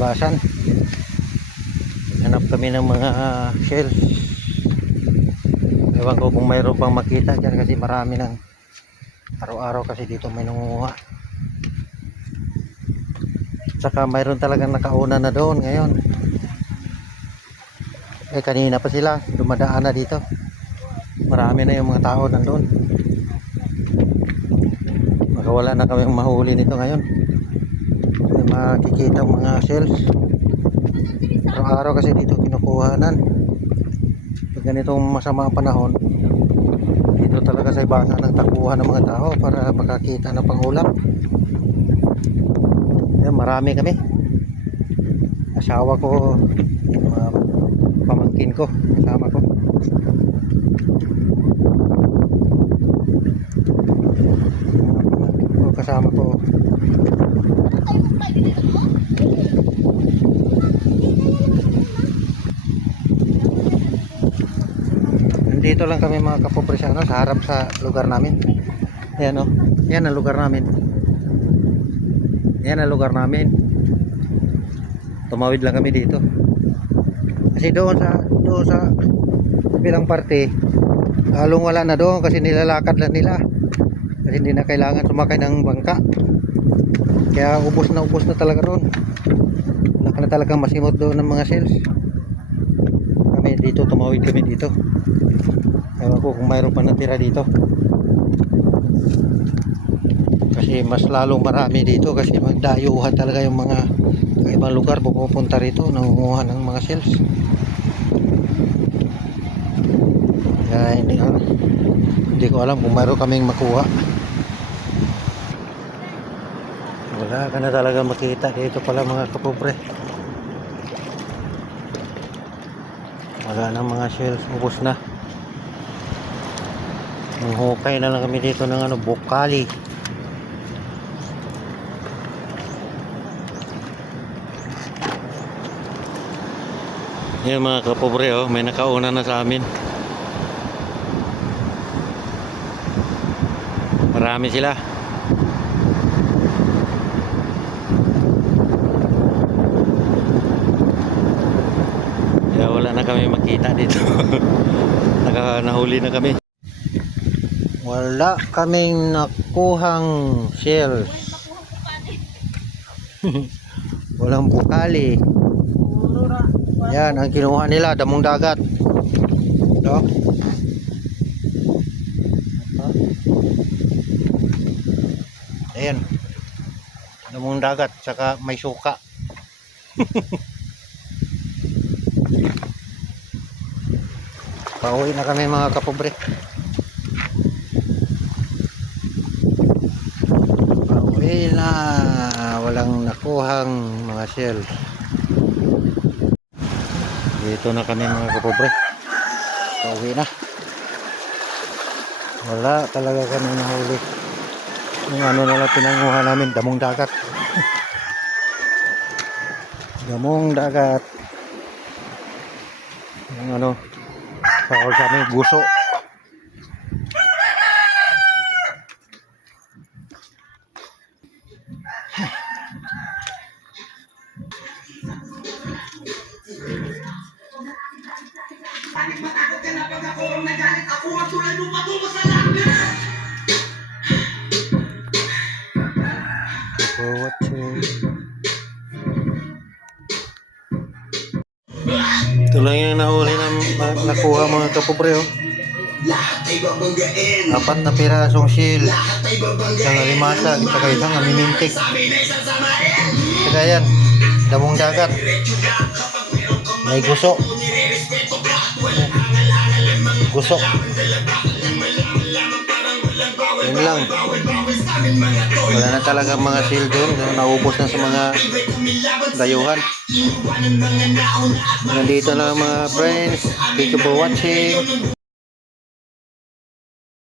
Libasan. Hanap kami ng mga shells. Ewan ko kung mayroon pang makita dyan kasi marami ng araw-araw kasi dito may nangunguha. Saka mayroon talagang nakauna na doon ngayon. Eh kanina pa sila, dumadaan na dito. Marami na yung mga tao nandun. Baka wala na kami mahuli nito ngayon. Makikita mga shells. Araw-araw kasi dito kinukuhanan. Pag ganitong masama ang panahon, dito talaga sa ibasa ng takbuhan ng mga tao para makakita ng pangulam. Yan, marami kami. Asawa ko, mga pamangkin ko, kasama ko, kasama ko. Nandito lang kami mga kapobre sa, harap sa lugar namin. Ayan o. Yan ang lugar namin. Yan ang lugar namin. Tumawid lang kami dito. Kasi doon sa doon sa bilang parte lalong wala na doon kasi nilalakad lang nila. Kasi hindi na kailangan sumakay ng bangka. Kaya ubos na ubos na talaga roon. Wala ka na talagang masimot doon ng mga sales. Kami dito, tumawid kami dito. Ewan ko kung mayroon pa natira dito. Kasi mas lalong marami dito kasi magdayuhan talaga yung mga ibang lugar pupunta rito nangunguha ng mga sales. Kaya hindi, hindi ko alam kung mayroon kaming makuha. Wala ka na talaga makita dito pala mga kapobre. Wala na mga shells, ubos na. Manghukay na lang kami dito ng ano, bukali. Yan mga kapobre oh, may nakauna na sa amin. Marami sila. Wala na kami makita dito. Naka, nahuli na kami. Wala kaming nakuhang shells. Walang bukali. Yan, ang kinuha nila, damong dagat. Ito. Ayan. Damong dagat, saka may suka. Pauwi na kami mga kapobre. Pauwi na. Walang nakuhang mga shells. Dito na kami mga kapobre. Pauwi na. Wala talaga kami nahuli. Yung ano na lang pinanguha namin, damong dagat. damong dagat. Yung ano, sa amin, guso. Ito lang yung nahuli na na- nakuha mga kapobre oh. Apat na pirasong shell. Isang alimasa, saka isang amimintik. Saka yan, damong dagat. May guso. Guso. Yun lang. Wala na talaga mga doon. Naubos na sa mga dayuhan. Nandito na mga friends. Thank you for watching.